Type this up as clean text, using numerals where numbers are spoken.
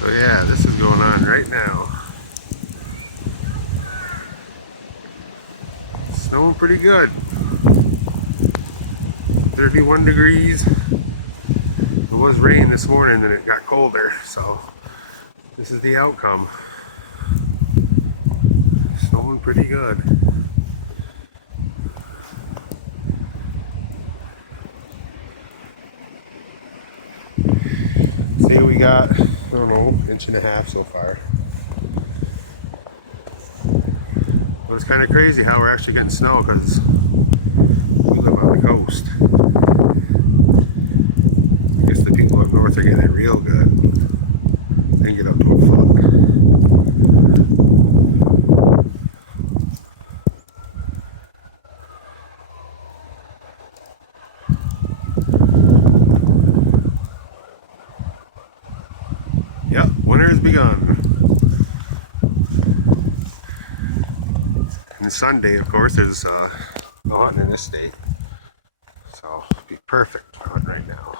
So yeah, this is going on right now. It's snowing pretty good. 31 degrees. It was rain this morning and it got colder, so this is the outcome. Snowing pretty good. Say we got, I don't know, inch and a half so far. But it's kind of crazy how we're actually getting snow because we live on the coast. I guess the people up north are getting it real good. They get up to a foot. Yep, winter has begun. And Sunday, of course, there's no hunting in this state. So it'd be perfect for hunting right now.